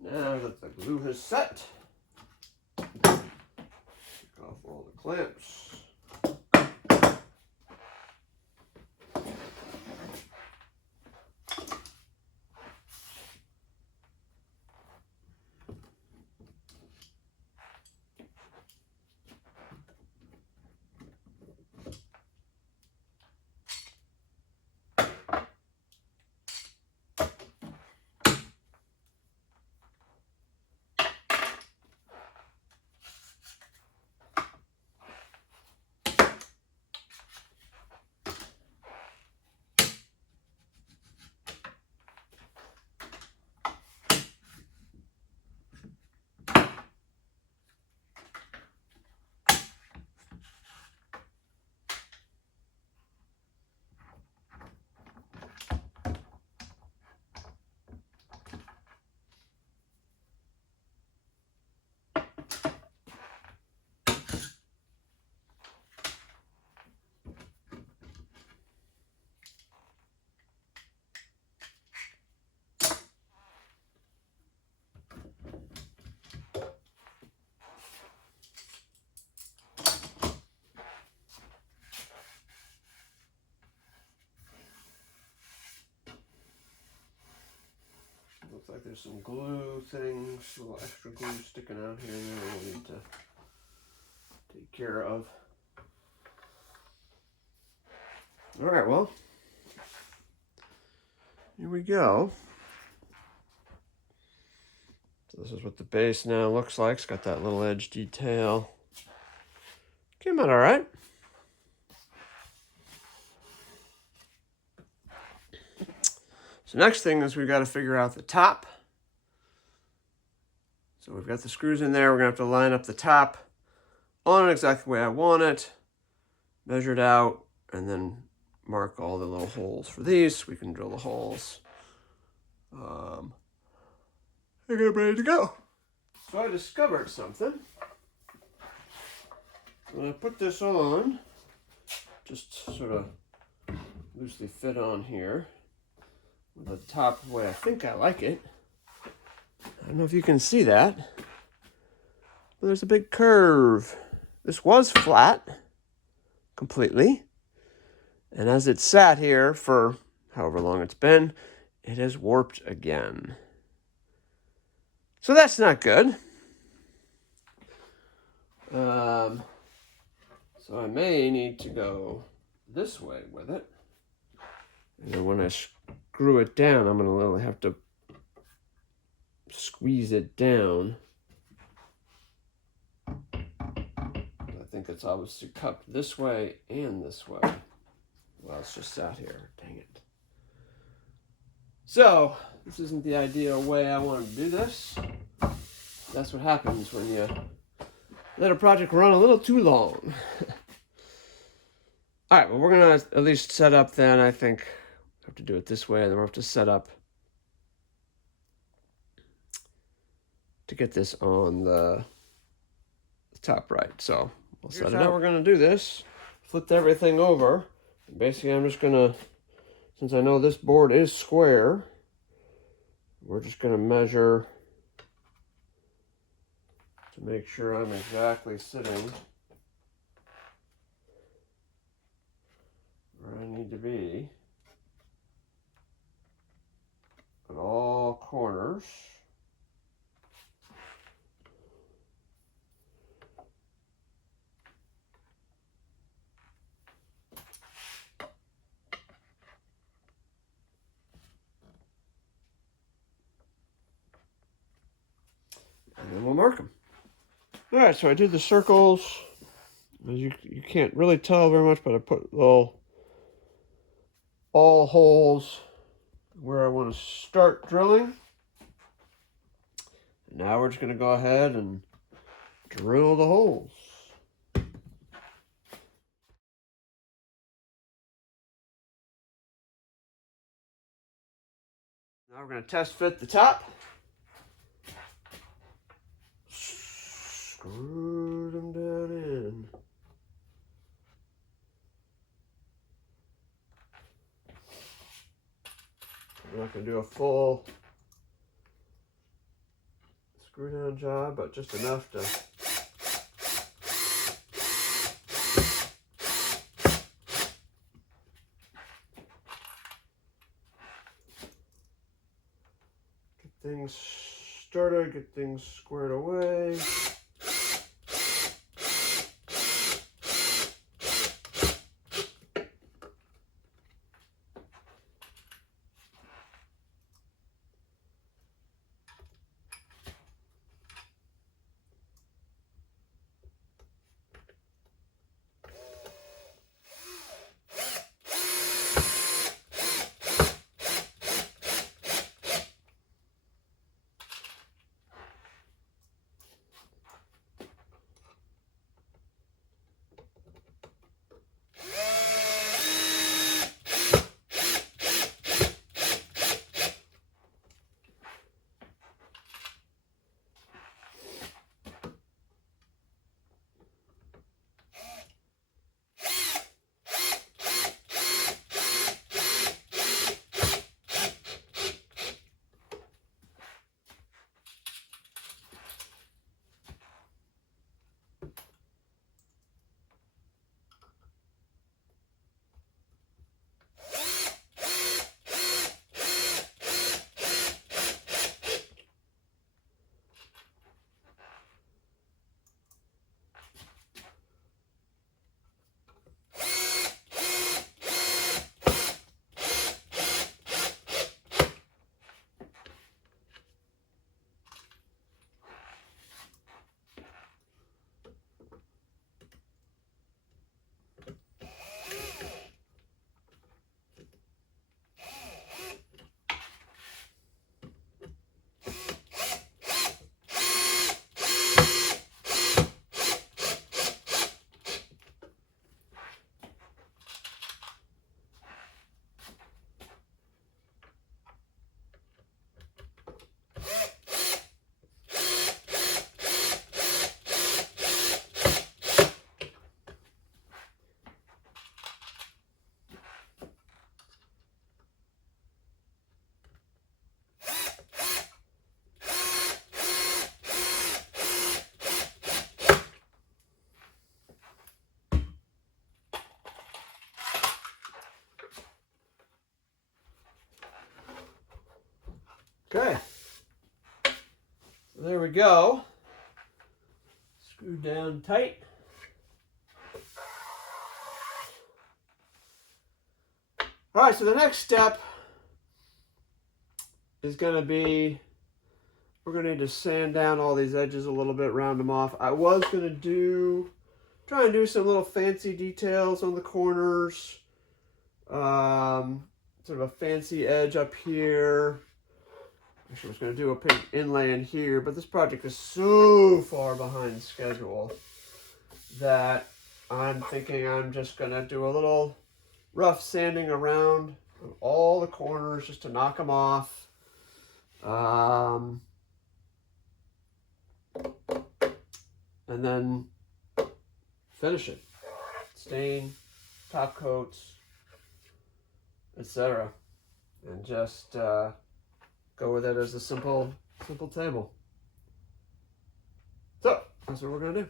Now that the glue has set, take off all the clamps. Looks like there's some glue things, a little extra glue sticking out here that we'll need to take care of. All right, well, here we go. So this is what the base now looks like. It's got that little edge detail. Came out all right. So next thing is we've got to figure out the top. So we've got the screws in there. We're going to have to line up the top on it exactly the way I want it, measure it out, and then mark all the little holes for these so we can drill the holes. I get ready to go. So I discovered something. When I put this on, just sort of loosely fit on here with the top the way I think I like it. I don't know if you can see that, but there's a big curve. This was flat completely, and as it sat here for however long it's been, it has warped again. So that's not good. So I may need to go this way with it. And then when I screw it down, I'm going to literally have to squeeze it down. I think it's obviously cupped this way and this way. Well, it's just sat here. Dang it. So, this isn't the ideal way I want to do this. That's what happens when you let a project run a little too long. All right, well, we're going to at least set up then. I think I have to do it this way. Then we'll have to set up to get this on the top right. So we'll set it up. We're going to do this. Flip everything over. Basically, I'm just going to, since I know this board is square, we're just going to measure to make sure I'm exactly sitting where I need to be at all corners. And then we'll mark them. All right, so I did the circles. You can't really tell very much, but I put little all holes where I want to start drilling. And now we're just going to go ahead and drill the holes. Now we're going to test fit the top. Screw them down in. I'm not going to do a full screw down job, but just enough to get things started, get things squared away. Okay, so there we go. Screw down tight. All right, so the next step is going to be, we're going to need to sand down all these edges a little bit, round them off. I was going to try and do some little fancy details on the corners. Sort of a fancy edge up here. Actually, I was going to do a pink inlay in here, but this project is so far behind schedule that I'm thinking I'm just going to do a little rough sanding around all the corners just to knock them off. And then finish it. Stain, top coats, etc. And just go with it as a simple table. So that's what we're gonna do.